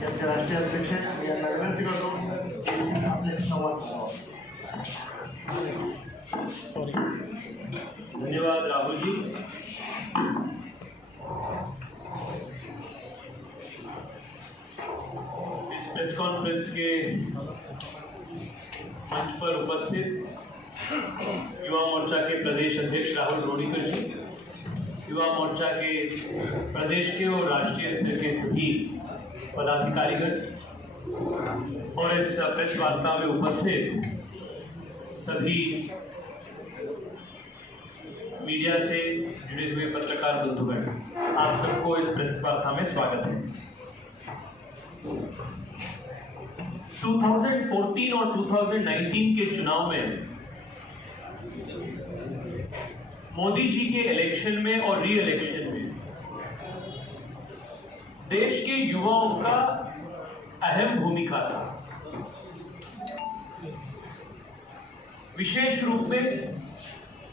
आमचे राष्ट्रीय अध्यक्ष यांना विनंती करतो की आपल्याशी संवाद करावा. धन्यवाद राहुल जी. इस प्रेस कॉन्फ्रेंस के मंच पर उपस्थित युवा मोर्चा के प्रदेश अध्यक्ष राहुल रोणीकर जी, युवा मोर्चा के प्रदेश के और राष्ट्रीय स्तर के सभी पदाधिकारीगण और इस प्रेस वार्ता में उपस्थित सभी मीडिया से जुड़े हुए पत्रकार बंधुगण, आप सबको इस प्रेस वार्ता में स्वागत है. 2014 और 2019 के चुनाव में मोदी जी के इलेक्शन में और री इलेक्शन में देश के युवाओं का अहम भूमिका था. विशेष रूप में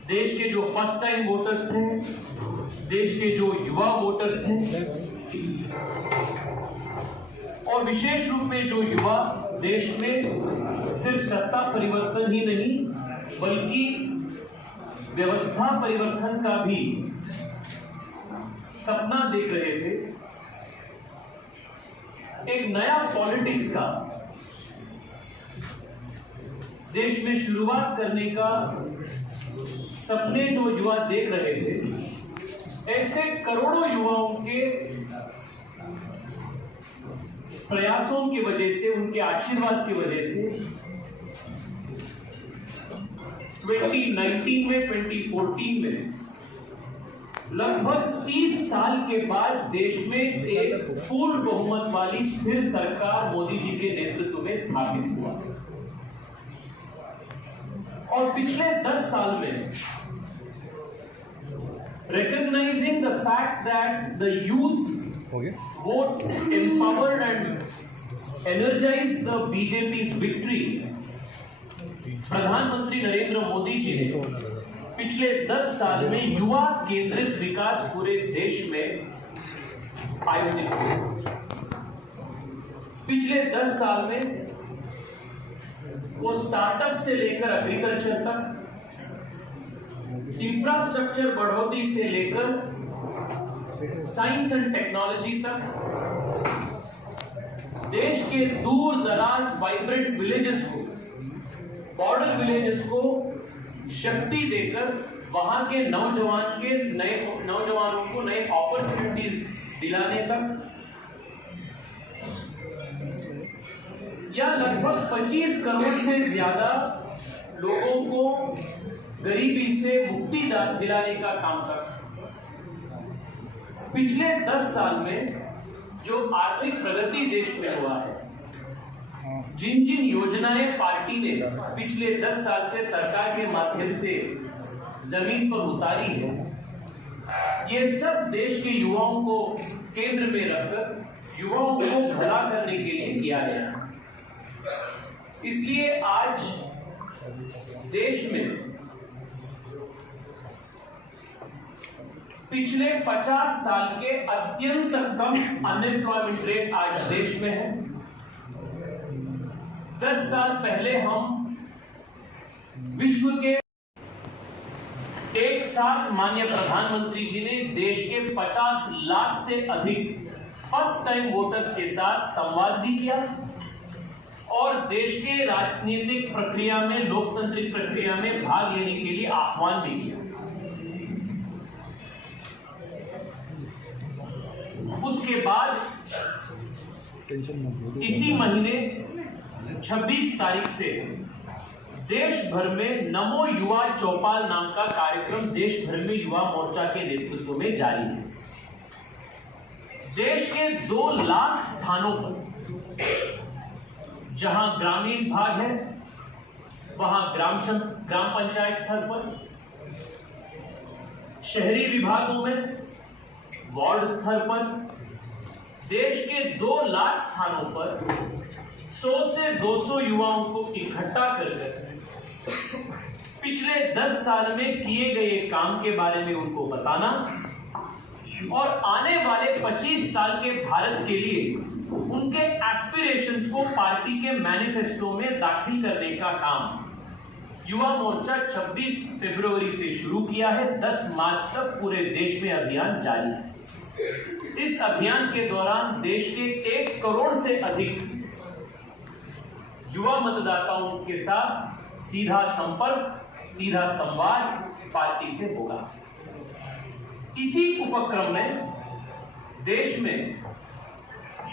देश के जो फर्स्ट टाइम वोटर्स थे, देश के जो युवा वोटर्स थे और विशेष रूप में जो युवा देश में सिर्फ सत्ता परिवर्तन ही नहीं बल्कि व्यवस्था परिवर्तन का भी सपना देख रहे थे. एक नया पॉलिटिक्स का देश में शुरुआत करने का सपने जो युवा देख रहे थे, ऐसे करोड़ों युवाओं के प्रयासों की वजह से, उनके आशीर्वाद की वजह से 2019 में 2014 में लगभग 30 साल के बाद देश में एक पूर्ण बहुमत वाली स्थिर सरकार मोदी जी के नेतृत्व में स्थापित हुआ. और पिछले 10 साल में recognizing the fact that the youth vote empowered and energized the BJP's victory, प्रधानमंत्री नरेंद्र मोदी जी ने पिछले 10 साल में युवा केंद्रित विकास पूरे देश में आयोजित किया. पिछले 10 साल में वो स्टार्टअप से लेकर एग्रीकल्चर तक, इंफ्रास्ट्रक्चर बढ़ोतरी से लेकर साइंस एंड टेक्नोलॉजी तक, देश के दूर दराज वाइब्रेंट विलेजेस को, बॉर्डर विलेजेस को शक्ति देकर वहां के नौजवानों को नए अपॉर्चुनिटीज दिलाने तक, या लगभग 25 करोड़ से ज्यादा लोगों को गरीबी से मुक्ति दिलाने का काम कर. पिछले 10 साल में जो आर्थिक प्रगति देश में हुआ है, जिन जिन योजनाएं पार्टी ने पिछले 10 साल से सरकार के माध्यम से जमीन पर उतारी है, ये सब देश के युवाओं को केंद्र में रखकर युवाओं को भला करने के लिए किया गया. इसलिए आज देश में पिछले 50 साल के अत्यंत कम अनएम्प्लॉयमेंट रेट आज देश में है. 10 साल पहले हम विश्व के एक साथ माननीय प्रधानमंत्री जी ने देश के 50 लाख से अधिक फर्स्ट टाइम वोटर्स के साथ संवाद भी किया और देश के राजनीतिक प्रक्रिया में, लोकतांत्रिक प्रक्रिया में भाग लेने के लिए आह्वान भी किया. उसके बाद इसी महीने 26 तारीख से देश भर में नमो युवा चौपाल नाम का कार्यक्रम देश भर में युवा मोर्चा के नेतृत्व में जारी है. देश के 2 लाख स्थानों पर, जहां ग्रामीण भाग है वहां ग्राम पंचायत स्तर पर, शहरी विभागों में, वार्ड स्तर पर, देश के 2 लाख स्थानों पर 100 से 200 युवाओं को इकट्ठा कर पिछले 10 साल में किए गए काम के बारे में उनको बताना और आने वाले 25 साल के भारत के लिए उनके एस्पिरेशंस को पार्टी के मैनिफेस्टो में दाखिल करने का काम युवा मोर्चा 26 फरवरी से शुरू किया है। 10 मार्च तक पूरे देश में अभियान जारी है। इस अभियान के दौरान देश के 1 करोड़ से अधिक युवा मतदाताओं के साथ सीधा संपर्क, सीधा संवाद पार्टी से होगा। इसी उपक्रम में देश में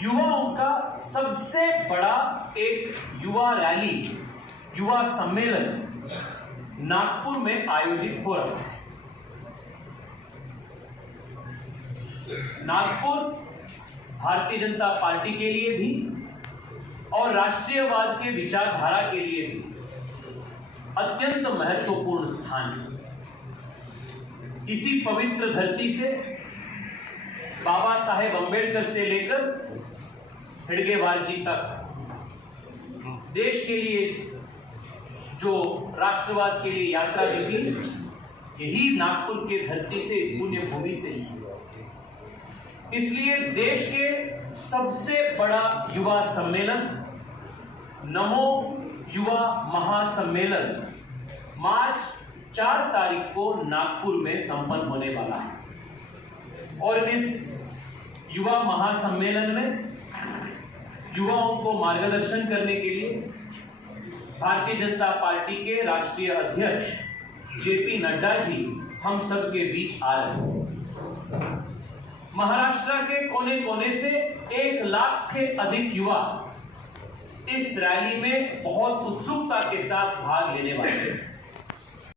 युवाओं का सबसे बड़ा एक युवा रैली, युवा सम्मेलन नागपुर में आयोजित हो रहा है। नागपुर भारतीय जनता पार्टी के लिए भी और राष्ट्रीयवाद के विचारधारा के लिए भी अत्यंत महत्वपूर्ण स्थान है। इसी पवित्र धरती से बाबा साहेब अंबेडकर से लेकर हेडगेवार जी तक देश के लिए जो राष्ट्रवाद के लिए यात्रा की थी, यही नागपुर के धरती से, इस पुण्य भूमि से। इसलिए देश के सबसे बड़ा युवा सम्मेलन नमो युवा महासम्मेलन मार्च 4 तारीख को नागपुर में संपन्न होने वाला है। और इस युवा महासम्मेलन में युवाओं को मार्गदर्शन करने के लिए भारतीय जनता पार्टी के राष्ट्रीय अध्यक्ष जेपी नड्डा जी हम सब के बीच आ रहे हैं। महाराष्ट्र के कोने कोने से 1 लाख के अधिक युवा इस रैली में बहुत उत्सुकता के साथ भाग लेने वाले हैं।